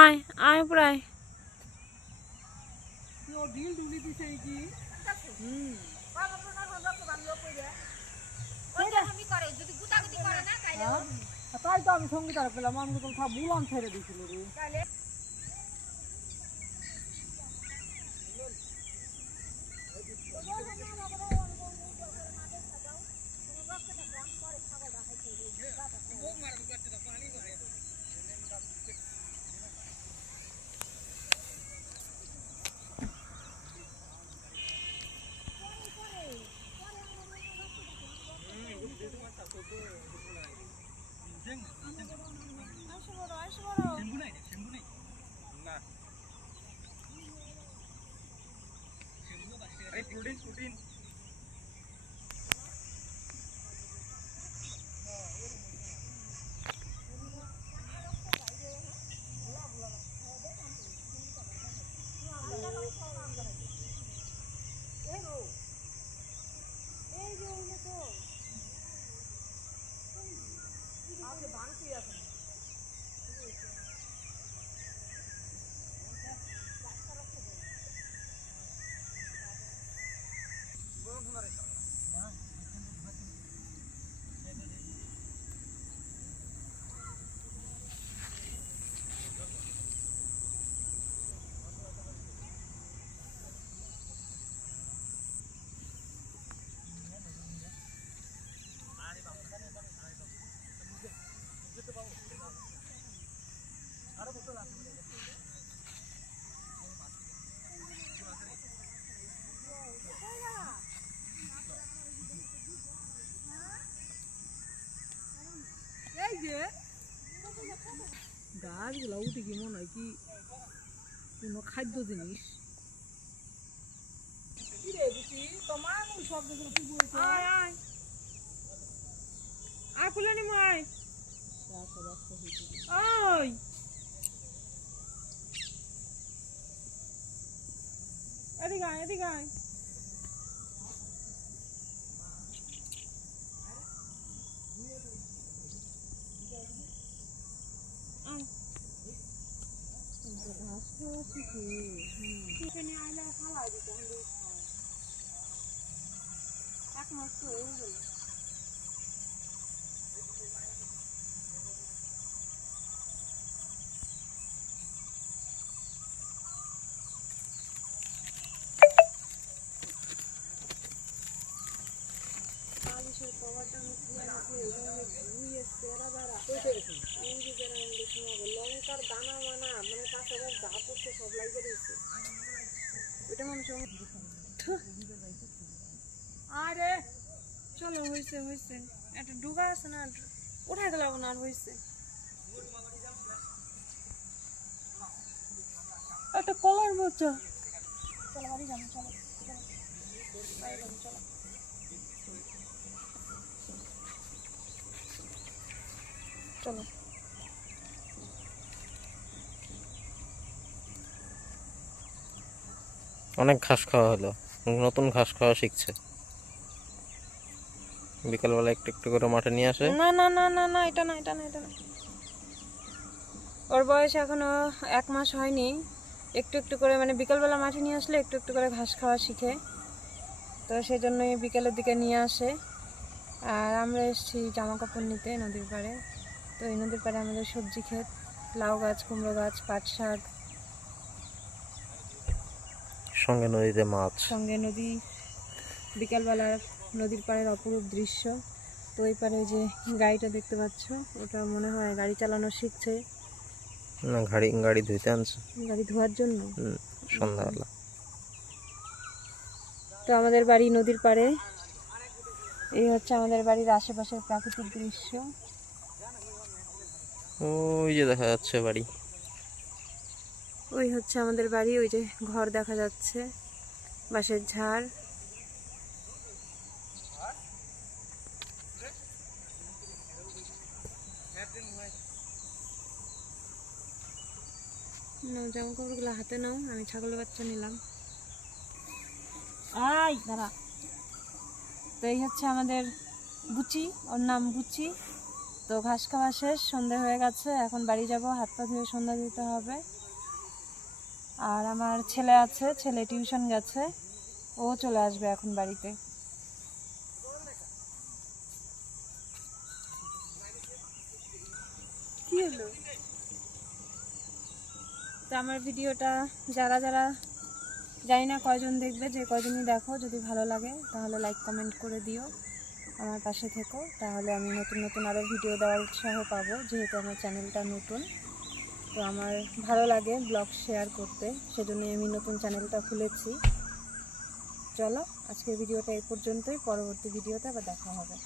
আয় আয় প্রায় তাই তো আমি সঙ্গীত আর পেলাম, আমি তো সব বুলাম ছেড়ে দিয়েছিল রে। গাছগুলো উঠে কি মনে হয় কি কোনো খাদ্য জিনিস। লঙ্কার দানা মানা মানে কাঁচা যা করছে সব লাগিয়ে দিয়েছে ওইটা মানুষ। আরে চলো হয়েছে হয়েছে একটা ডুগা আছে না উঠাই গেল না আর হয়েছে একটা কলার মোচা। চলো বাড়ি যাবো চলো চলো চলো। অনেক ঘাস খাওয়া হলো, নতুন ঘাস খাওয়া শিখছে। বিকালবেলা একটু একটু করে মাঠে নিয়ে আসে। না না না না না এটা না এটা না এটা না, ওর বয়স এখনো 1 মাস হয়নি। একটু একটু করে মানে বিকালবেলা মাঠে নিয়ে আসলে একটু একটু করে ঘাস খাওয়া শিখে, তো সেই জন্যই বিকেলের দিকে নিয়ে আসে। আর আমরা এসেছি জামা কাপড় নিতে নদীর পাড়ে। তো এই নদীর পাড়ে আমাদের সবজি ক্ষেত, লাউ গাছ, কুমড়ো গাছ, পাট শাক, সঙ্গে নদীতে মাছ, সঙ্গে নদী। বিকালবেলার নদীর পাড়ের অপরূপ দৃশ্য। তো ওই পারে যে গাড়িটা দেখতে পাচ্ছ, ওটা মনে হয় গাড়ি চালানো শিখছে না, গাড়ি ধুইতে আনছে, গাড়ি ধোয়ার জন্য সন্ধ্যাবেলা। তো আমাদের বাড়ি নদীর পাড়ে। এই হচ্ছে আমাদের বাড়ির আশেপাশের প্রাকৃতিক দৃশ্য। ওই যে দেখা যাচ্ছে বাড়ি, ওই হচ্ছে আমাদের বাড়ি, ওই যে ঘর দেখা যাচ্ছে, বাঁশের ঝাড়। নাও জামা কাপড়গুলো হাতে নাও, আমি ছাগলের বাচ্চা নিলাম। আই দাঁড়া। তো এই হচ্ছে আমাদের বুচি, ওর নাম বুচি। তো ঘাস খাওয়া শেষ, সন্ধে হয়ে গেছে, এখন বাড়ি যাব, হাত পা ধুয়ে সন্ধ্যা দিতে হবে। আর আমার ছেলে আছে, ছেলে টিউশন গেছে, ও চলে আসবে এখন বাড়িতে। কি হলো? তো আমার ভিডিওটা যারা যারা, জানি না কয়জন দেখবে, যে কয়জনই দেখো, যদি ভালো লাগে তাহলে লাইক কমেন্ট করে দিও, আমার পাশে থেকো, তাহলে আমি নতুন নতুন আরও ভিডিও দেওয়ার উৎসাহ পাবো, যেহেতু আমার চ্যানেলটা নতুন। তো আমার ভালো লাগে ব্লগ শেয়ার করতে, সেজন্যই আমি নতুন চ্যানেলটা খুলেছি। চলো আজকের ভিডিওটা এই পর্যন্তই, পরবর্তী ভিডিওতে আবার দেখা হবে।